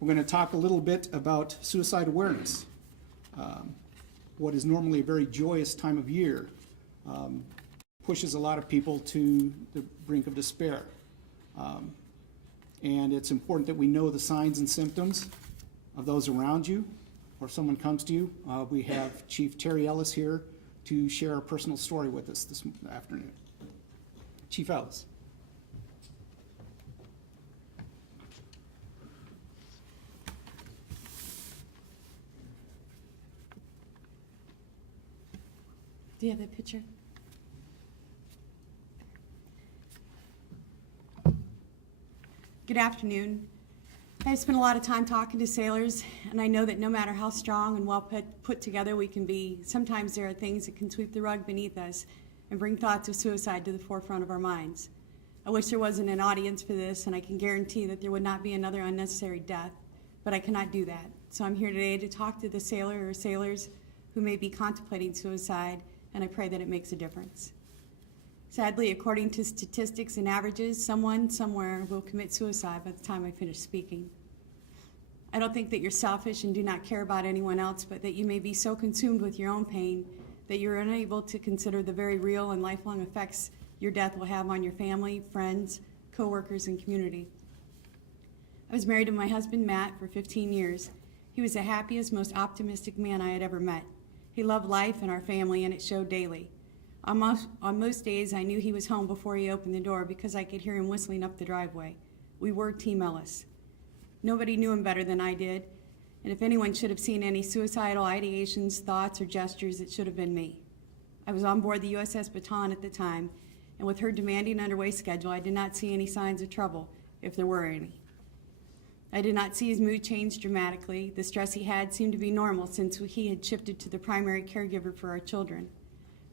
We're going to talk a little bit about suicide awareness. What is normally a very joyous time of year pushes a lot of people to the brink of despair. And it's important that we know the signs and symptoms of those around you or someone comes to you. We have Chief Terry Ellis here to share a personal story with us this afternoon. Chief Ellis. Do you have that picture? Good afternoon. I spent a lot of time talking to sailors, and I know that no matter how strong and well put together we can be, sometimes there are things that can sweep the rug beneath us and bring thoughts of suicide to the forefront of our minds. I wish there wasn't an audience for this, and I can guarantee that there would not be another unnecessary death, but I cannot do that. So I'm here today to talk to the sailor or sailors who may be contemplating suicide, and I pray that it makes a difference. Sadly, according to statistics and averages, someone somewhere will commit suicide by the time I finish speaking. I don't think that you're selfish and do not care about anyone else, but that you may be so consumed with your own pain that you're unable to consider the very real and lifelong effects your death will have on your family, friends, co-workers, and community. I was married to my husband, Matt, for 15 years. He was the happiest, most optimistic man I had ever met. He loved life and our family, and it showed daily. On most days, I knew he was home before he opened the door because I could hear him whistling up the driveway. We were Team Ellis. Nobody knew him better than I did, and if anyone should have seen any suicidal ideations, thoughts, or gestures, it should have been me. I was on board the USS Baton at the time, and with her demanding underway schedule, I did not see any signs of trouble, if there were any. I did not see his mood change dramatically. The stress he had seemed to be normal since he had shifted to the primary caregiver for our children.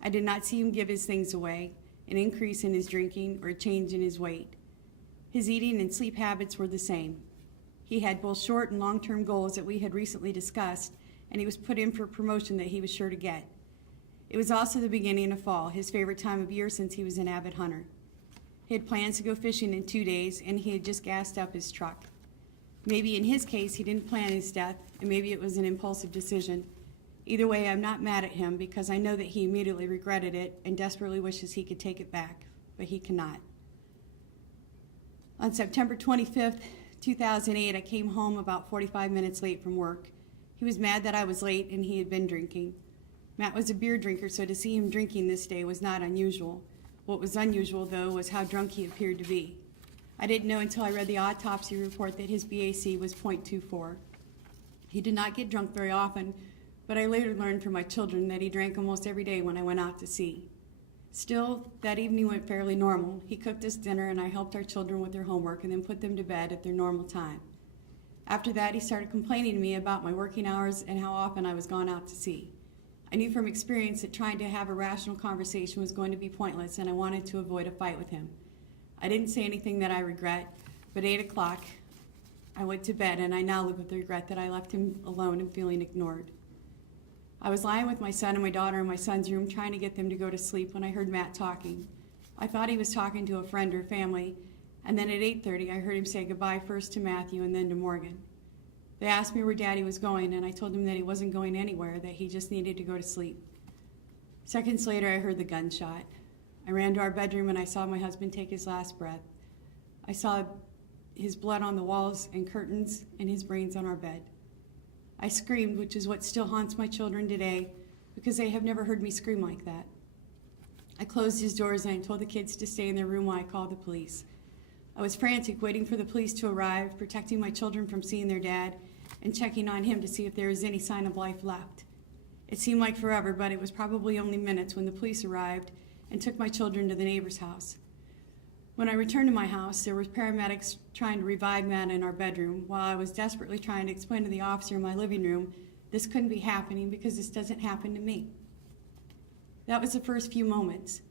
I did not see him give his things away, an increase in his drinking, or a change in his weight. His eating and sleep habits were the same. He had both short and long-term goals that we had recently discussed, and he was put in for a promotion that he was sure to get. It was also the beginning of fall, his favorite time of year since he was an avid hunter. He had plans to go fishing in 2 days, and he had just gassed up his truck. Maybe in his case, he didn't plan his death, and maybe it was an impulsive decision. Either way, I'm not mad at him because I know that he immediately regretted it and desperately wishes he could take it back, but he cannot. On September 25th, 2008, I came home about 45 minutes late from work. He was mad that I was late and he had been drinking. Matt was a beer drinker, so to see him drinking this day was not unusual. What was unusual, though, was how drunk he appeared to be. I didn't know until I read the autopsy report that his BAC was .24. He did not get drunk very often, but I later learned from my children that he drank almost every day when I went out to sea. Still, that evening went fairly normal. He cooked us dinner and I helped our children with their homework and then put them to bed at their normal time. After that, he started complaining to me about my working hours and how often I was gone out to sea. I knew from experience that trying to have a rational conversation was going to be pointless, and I wanted to avoid a fight with him. I didn't say anything that I regret, but 8 o'clock, I went to bed, and I now live with the regret that I left him alone and feeling ignored. I was lying with my son and my daughter in my son's room trying to get them to go to sleep when I heard Matt talking. I thought he was talking to a friend or family, and then at 8:30 I heard him say goodbye first to Matthew and then to Morgan. They asked me where Daddy was going, and I told him that he wasn't going anywhere, that he just needed to go to sleep. Seconds later, I heard the gunshot. I ran to our bedroom and I saw my husband take his last breath. I saw his blood on the walls and curtains and his brains on our bed. I screamed, which is what still haunts my children today, because they have never heard me scream like that. I closed his doors and I told the kids to stay in their room while I called the police. I was frantic, waiting for the police to arrive, protecting my children from seeing their dad, and checking on him to see if there was any sign of life left. It seemed like forever, but it was probably only minutes when the police arrived and took my children to the neighbor's house. When I returned to my house, there were paramedics trying to revive Matt in our bedroom, while I was desperately trying to explain to the officer in my living room this couldn't be happening because this doesn't happen to me. That was the first few moments.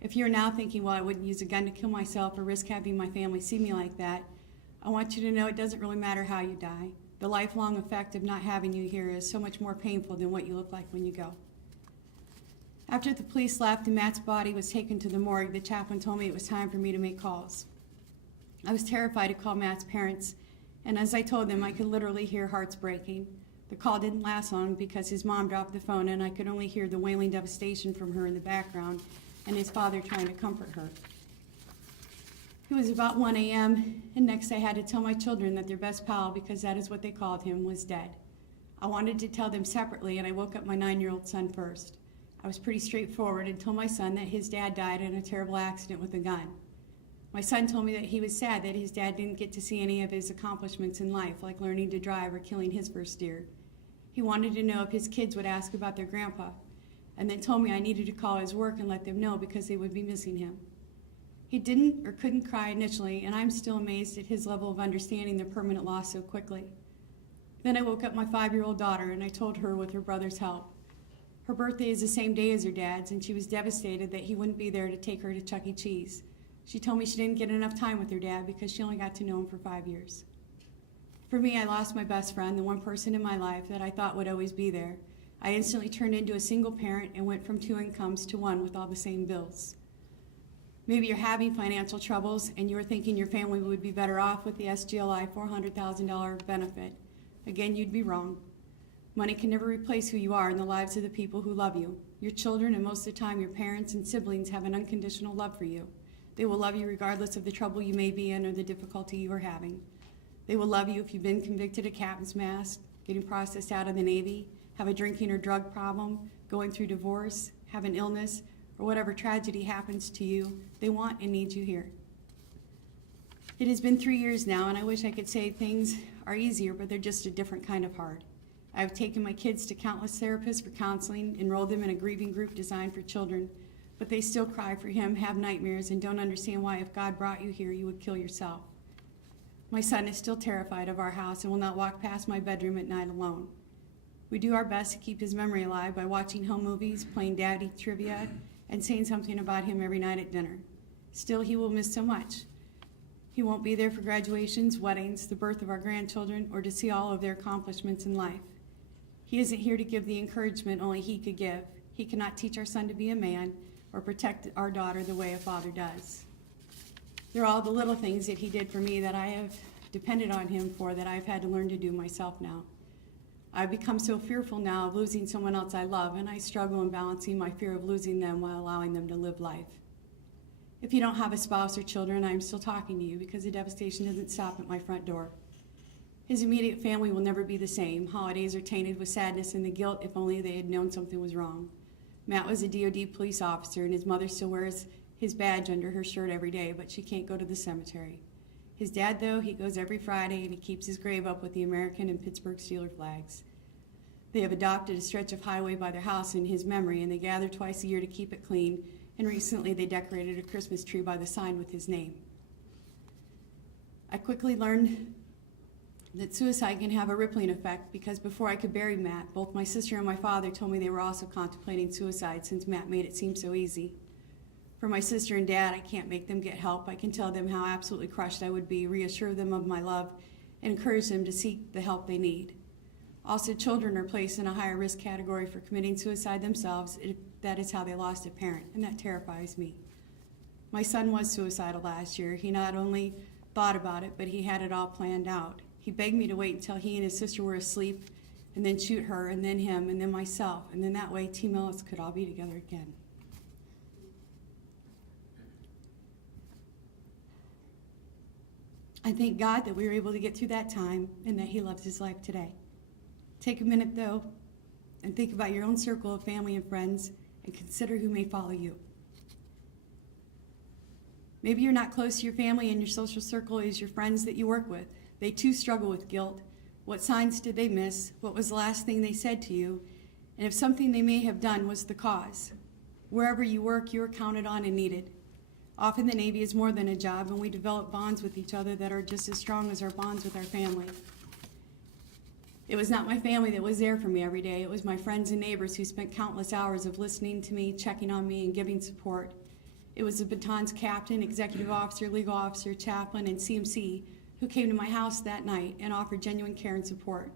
If you're now thinking, well, I wouldn't use a gun to kill myself or risk having my family see me like that, I want you to know it doesn't really matter how you die. The lifelong effect of not having you here is so much more painful than what you look like when you go. After the police left and Matt's body was taken to the morgue, the chaplain told me it was time for me to make calls. I was terrified to call Matt's parents And as I told them, I could literally hear hearts breaking. The call didn't last long because his mom dropped the phone and I could only hear the wailing devastation from her in the background and his father trying to comfort her. It was about 1 a.m. and next I had to tell my children that their best pal, because that is what they called him, was dead. I wanted to tell them separately and I woke up my 9-year-old son first. I was pretty straightforward and told my son that his dad died in a terrible accident with a gun. My son told me that he was sad that his dad didn't get to see any of his accomplishments in life, like learning to drive or killing his first deer. He wanted to know if his kids would ask about their grandpa, and then told me I needed to call his work and let them know because they would be missing him. He didn't or couldn't cry initially, and I'm still amazed at his level of understanding the permanent loss so quickly. Then I woke up my 5-year-old daughter and I told her with her brother's help. Her birthday is the same day as her dad's, and she was devastated that he wouldn't be there to take her to Chuck E. Cheese. She told me she didn't get enough time with her dad because she only got to know him for 5 years. For me, I lost my best friend, the one person in my life that I thought would always be there. I instantly turned into a single parent and went from 2 incomes to 1 with all the same bills. Maybe you're having financial troubles and you're thinking your family would be better off with the SGLI $400,000 benefit. Again, you'd be wrong. Money can never replace who you are in the lives of the people who love you. Your children, and most of the time your parents and siblings, have an unconditional love for you. They will love you regardless of the trouble you may be in or the difficulty you are having. They will love you if you've been convicted of captain's mast, getting processed out of the Navy, have a drinking or drug problem, going through divorce, have an illness, or whatever tragedy happens to you. They want and need you here. It has been 3 years now, and I wish I could say things are easier, but they're just a different kind of hard. I've taken my kids to countless therapists for counseling, enrolled them in a grieving group designed for children, but they still cry for him, have nightmares, and don't understand why if God brought you here, you would kill yourself. My son is still terrified of our house and will not walk past my bedroom at night alone. We do our best to keep his memory alive by watching home movies, playing daddy trivia, and saying something about him every night at dinner. Still, he will miss so much. He won't be there for graduations, weddings, the birth of our grandchildren, or to see all of their accomplishments in life. He isn't here to give the encouragement only he could give. He cannot teach our son to be a man or protect our daughter the way a father does. They're all the little things that he did for me that I have depended on him for that I've had to learn to do myself now. I've become so fearful now of losing someone else I love, and I struggle in balancing my fear of losing them while allowing them to live life. If you don't have a spouse or children, I'm still talking to you because the devastation doesn't stop at my front door. His immediate family will never be the same. Holidays are tainted with sadness and the guilt if only they had known something was wrong. Matt was a DOD police officer, and his mother still wears his badge under her shirt every day, but she can't go to the cemetery. His dad, though, he goes every Friday and he keeps his grave up with the American and Pittsburgh Steelers flags. They have adopted a stretch of highway by their house in his memory, and they gather twice a year to keep it clean, and recently they decorated a Christmas tree by the sign with his name. I quickly learned that suicide can have a rippling effect because before I could bury Matt, both my sister and my father told me they were also contemplating suicide since Matt made it seem so easy. For my sister and dad, I can't make them get help. I can tell them how absolutely crushed I would be, reassure them of my love, and encourage them to seek the help they need. Also, children are placed in a higher risk category for committing suicide themselves if that is how they lost a parent, and that terrifies me. My son was suicidal last year. He not only thought about it, but he had it all planned out. He begged me to wait until he and his sister were asleep, and then shoot her, and then him, and then myself, and then that way Team Ellis could all be together again. I thank God that we were able to get through that time and that he loves his life today. Take a minute, though, and think about your own circle of family and friends and consider who may follow you. Maybe you're not close to your family and your social circle is your friends that you work with. They too struggle with guilt. What signs did they miss? What was the last thing they said to you? And if something they may have done was the cause. Wherever you work, you are counted on and needed. Often the Navy is more than a job, and we develop bonds with each other that are just as strong as our bonds with our family. It was not my family that was there for me every day. It was my friends and neighbors who spent countless hours of listening to me, checking on me, and giving support. It was the baton's captain, executive officer, legal officer, chaplain, and CMC who came to my house that night and offered genuine care and support.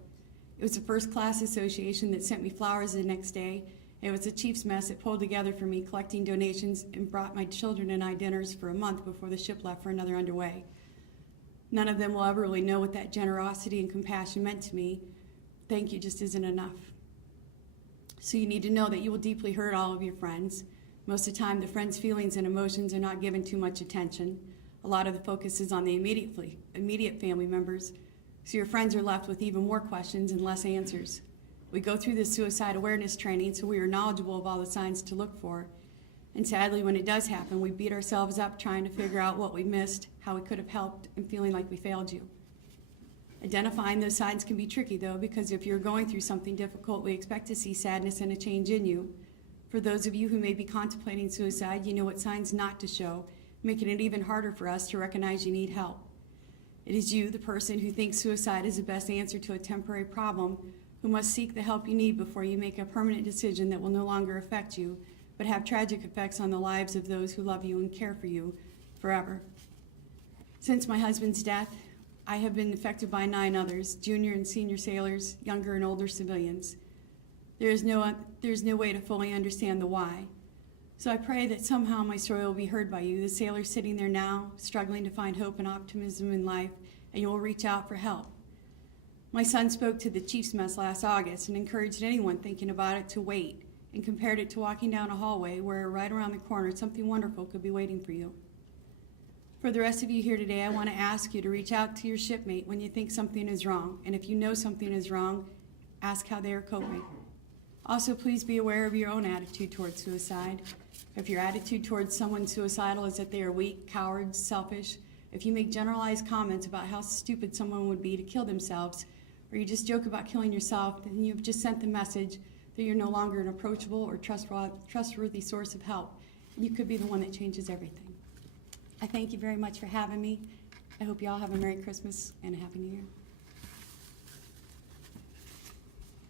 It was the first class association that sent me flowers the next day. It was the chief's mess that pulled together for me, collecting donations, and brought my children and I dinners for a month before the ship left for another underway. None of them will ever really know what that generosity and compassion meant to me. Thank you just isn't enough. So you need to know that you will deeply hurt all of your friends. Most of the time, the friends' feelings and emotions are not given too much attention. A lot of the focus is on the immediate family members, so your friends are left with even more questions and less answers. We go through this suicide awareness training so we are knowledgeable of all the signs to look for. And sadly, when it does happen, we beat ourselves up trying to figure out what we missed, how we could have helped, and feeling like we failed you. Identifying those signs can be tricky, though, because if you're going through something difficult, we expect to see sadness and a change in you. For those of you who may be contemplating suicide, you know what signs not to show, making it even harder for us to recognize you need help. It is you, the person who thinks suicide is the best answer to a temporary problem, who must seek the help you need before you make a permanent decision that will no longer affect you, but have tragic effects on the lives of those who love you and care for you forever. Since my husband's death, I have been affected by 9 others, junior and senior sailors, younger and older civilians. There's no way to fully understand the why. So I pray that somehow my story will be heard by you, the sailors sitting there now, struggling to find hope and optimism in life, and you will reach out for help. My son spoke to the Chief's Mess last August and encouraged anyone thinking about it to wait, and compared it to walking down a hallway where right around the corner something wonderful could be waiting for you. For the rest of you here today, I want to ask you to reach out to your shipmate when you think something is wrong, and if you know something is wrong, ask how they are coping. Also, please be aware of your own attitude towards suicide. If your attitude towards someone suicidal is that they are weak, cowards, selfish, if you make generalized comments about how stupid someone would be to kill themselves, or you just joke about killing yourself, then you've just sent the message that you're no longer an approachable or trustworthy source of help, and you could be the one that changes everything. I thank you very much for having me. I hope you all have a Merry Christmas and a Happy New Year.